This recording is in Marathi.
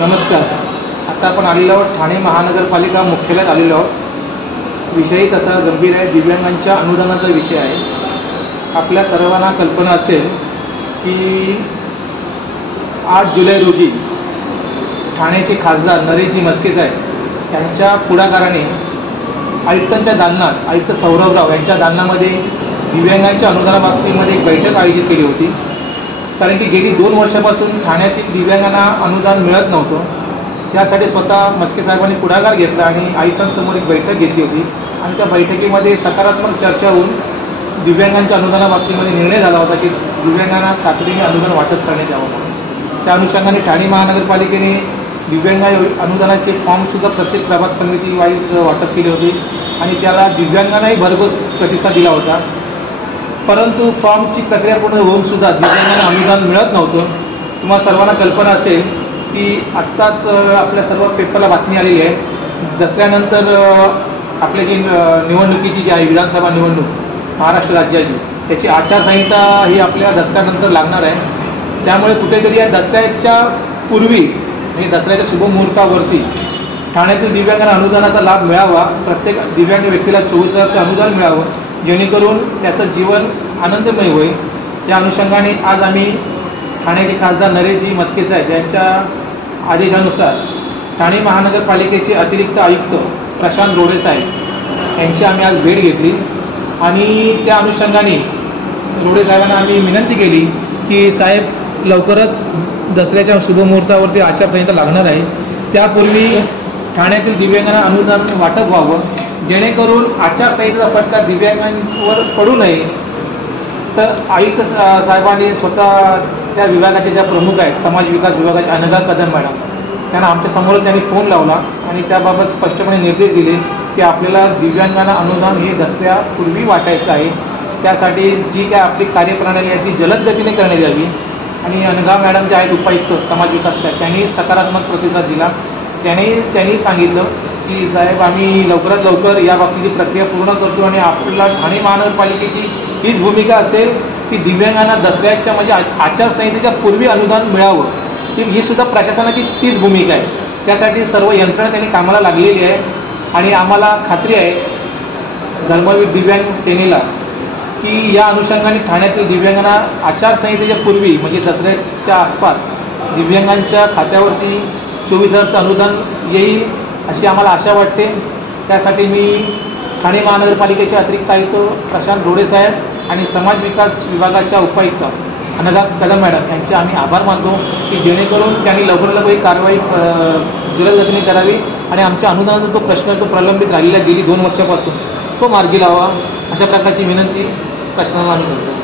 नमस्कार. आता आपण आलेलो आहोत ठाणे महानगरपालिका मुख्यालयात आलेलो आहोत. विषय तसा गंभीर आहे, दिव्यांगांच्या अनुदानाचा विषय आहे. आपल्या सर्वांना कल्पना असेल की 8 जुलै रोजी ठाण्याचे खासदार नरेशजी म्हस्के साहेब यांच्या पुढाकाराने आयुक्तांच्या दालनात आयुक्त सौरभराव यांच्या दालनामध्ये दिव्यांगांच्या अनुदानाबाबतीमध्ये एक बैठक आयोजित केली होती. कारण की गेली 2 वर्षापासून ठाण्यातील दिव्यांगांना अनुदान मिळत नव्हतं. त्यासाठी स्वतः म्हस्के साहेबांनी पुढाकार घेतला आणि आयुक्तांसमोर एक बैठक घेतली होती आणि त्या बैठकीमध्ये सकारात्मक चर्चा होऊन दिव्यांगांच्या अनुदानाबाबतीमध्ये निर्णय झाला होता की दिव्यांगांना तातडीने अनुदान वाटप करण्यात यावं म्हणून. त्या अनुषंगाने ठाणे महानगरपालिकेने दिव्यांग अनुदानाचे फॉर्मसुद्धा प्रत्येक प्रभाग समिती वाईज वाटप केले होते आणि त्याला दिव्यांगांनाही भरघोस प्रतिसाद दिला होता. परंतु फॉर्मची प्रक्रिया पूर्ण होऊनसुद्धा दिव्यांगांना अनुदान मिळत नव्हतं. तुम्हाला सर्वांना कल्पना असेल की आत्ताच आपल्या सर्व पेपरला बातमी आलेली आहे. दसऱ्यानंतर आपल्या जी निवडणुकीची जी आहे विधानसभा निवडणूक महाराष्ट्र राज्याची, त्याची आचारसंहिता ही आपल्या दसऱ्यानंतर लागणार आहे. त्यामुळे कुठेतरी या दसऱ्याच्या पूर्वी म्हणजे दसऱ्याच्या शुभमुहूर्तावरती ठाण्यातील दिव्यांगांना अनुदानाचा लाभ मिळावा. प्रत्येक दिव्यांग व्यक्तीला 24,000चं अनुदान मिळावं, जेणेकरून त्याचं जीवन आनंदमय होईल. त्या अनुषंगाने आज आम्ही ठाण्याचे खासदार नरेशजी म्हस्के साहेब यांच्या आदेशानुसार ठाणे महानगरपालिकेचे अतिरिक्त आयुक्त प्रशांत रोडे साहेब यांची आम्ही आज भेट घेतली आणि त्या अनुषंगाने रोडे साहेबांना आम्ही विनंती केली की साहेब लवकरच दसऱ्याच्या शुभमुहूर्तावरती आचारसंहिता लागणार आहे. त्यापूर्वी ठाण्यातील दिव्यांगांना अनुदान वाटप व्हावं, जेणेकरून आचारसंहितेचा फटका दिव्यांगांवर पडू नये. तर आयुक्त साहेबांनी स्वतः त्या विभागाचे ज्या प्रमुख आहेत समाज विकास विभागाचे अनघा कदम मॅडम, त्यांना आमच्यासमोर त्यांनी फोन लावला आणि त्याबाबत स्पष्टपणे निर्देश दिले की आपल्याला दिव्यांगांना अनुदान हे दसऱ्यापूर्वी वाटायचं आहे. त्यासाठी जी काय आपली कार्यप्रणाली आहे ती जलद गतीने करण्यात यावी. आणि अनघा मॅडम जे आहेत उपायुक्त समाज विकास त्यांनी सकारात्मक प्रतिसाद दिला. त्यांनी सांगितलं की साहेब आम्ही लवकरात लवकर या बाबतीची प्रक्रिया पूर्ण करतो आणि आपल्याला ठाणे महानगरपालिकेची हीच भूमिका असेल की दिव्यांगांना दसऱ्याच्या म्हणजे आचारसंहितेच्या पूर्वी अनुदान मिळावं. ही सुद्धा प्रशासनाची तीच भूमिका आहे. त्यासाठी सर्व यंत्रणा त्यांनी कामाला लागलेली आहे आणि आम्हाला खात्री आहे धर्मवीर दिव्यांग सेनेला की या अनुषंगाने ठाण्यातील दिव्यांगांना आचारसंहितेच्या पूर्वी म्हणजे दसऱ्याच्या आसपास दिव्यांगांच्या खात्यावरती 24,000चं अनुदान येईल अशी आम्हाला आशा वाटते. त्यासाठी मी ठाणे महानगरपालिकेचे अतिरिक्त आयुक्त प्रशांत रोडे साहेब आणि समाज विकास विभागाच्या उपायुक्त अनघा कदम मॅडम यांचे आम्ही आभार मानतो की जेणेकरून त्यांनी लवकरात लवकर ही कारवाई जलद गतीने करावी आणि आमच्या अनुदानाचा जो प्रश्न तो प्रलंबित राहिलेला गेली 2 वर्षापासून तो मार्गी लावा. अशा प्रकारची विनंती प्रशासनाला आम्ही करतो.